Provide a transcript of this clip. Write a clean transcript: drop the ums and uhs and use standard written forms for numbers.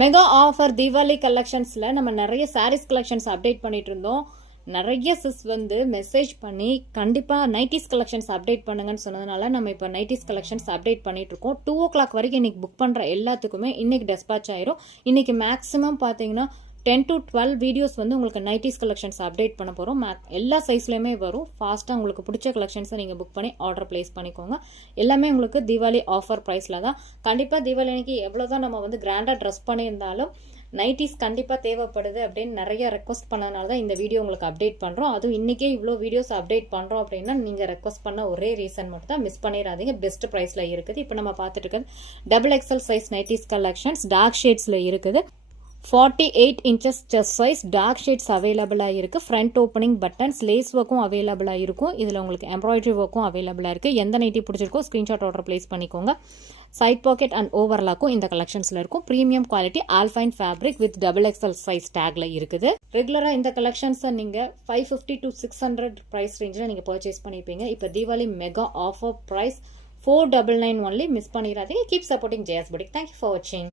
Mega offer Deepavali கலெக்ஷன்ஸ்ல நம்ம நிறைய saris collections update பண்ணிட்டு இருந்தோம். நிறைய சிஸ் வந்து மெசேஜ் பண்ணி கண்டிப்பா நைட்டிஸ் கலெக்ஷன்ஸ் அப்டேட் பண்ணுங்கன்னு சொன்னதுனால நம்ம இப்போ நைட்டிஸ் கலெக்ஷன்ஸ் அப்டேட் பண்ணிட்டு இருக்கோம். 2 o'clock வரைக்கும் இன்னைக்கு புக் பண்ற எல்லாத்துக்குமே இன்னைக்கு டெஸ்பாச் ஆயிரும். இன்னைக்கு மேக்ஸிமம் பாத்தீங்கன்னா 10 to 12 வீடியோஸ் வந்து உங்களுக்கு நைட்டிஸ் கலெக்ஷன்ஸ் அப்டேட் பண்ண போகிறோம். எல்லா சைஸ்லையுமே வரும். ஃபாஸ்ட்டாக உங்களுக்கு பிடிச்ச கலெக்ஷன்ஸை நீங்கள் புக் பண்ணி ஆர்டர் பிளேஸ் பண்ணிக்கோங்க. எல்லாமே உங்களுக்கு தீபாவளி ஆஃபர் ப்ரைஸில் தான். கண்டிப்பாக தீபாவளி அன்னைக்கு எவ்வளோ தான் நம்ம வந்து கிராண்டாக ட்ரெஸ் பண்ணியிருந்தாலும் நைட்டிஸ் கண்டிப்பாக தேவைப்படுது அப்படின்னு நிறைய ரெக்வஸ்ட் பண்ணதுனால தான் இந்த வீடியோ உங்களுக்கு அப்டேட் பண்ணுறோம். அதுவும் இன்றைக்கே இவ்வளோ வீடியோஸ் அப்டேட் பண்ணுறோம் அப்படின்னா நீங்கள் ரெக்வஸ்ட் பண்ண ஒரே ரீசன் மட்டும் தான். மிஸ் பண்ணிடாதீங்க. பெஸ்ட் ப்ரைஸில் இருக்குது. இப்போ நம்ம பார்த்துட்டு இருக்கிறது XXL size nighties collections dark ஷேட்ஸில் இருக்குது. 48 inches chest size dark shades available இருக்கு. ஃப்ரண்ட் ஓப்பனிங் பட்டன்ஸ் லேஸ் ஒர்க்கும் அவைலபிள் இருக்கும். இதில் உங்களுக்கு எம்ப்ராய்டரி ஒர்க்கும் அவைலபிள் இருக்கு. எந்த நைட்டி பிடிச்சிருக்கோ ஸ்கிரீன்ஷாட் ஆர்டர் பிளேஸ் பண்ணிக்கோங்க. சைட் பாக்கெட் அண்ட் ஓவர்லாக்கும் இந்த கலெக்ஷன்ஸ்ல இருக்கும். Premium quality alpine fabric with XXL size டேக்ல இருக்குது. ரெகுலரா இந்த கலெக்ஷன்ஸை நீங்க 550 to 600 பிரைஸ் ரேஞ்சில் நீங்க பர்ச்சேஸ் பண்ணிப்பீங்க. இப்போ Deepavali mega offer price 499 only. Miss பண்ணிடாதீங்க. Keep supporting JS Boutique. Thank you for வாட்சிங்.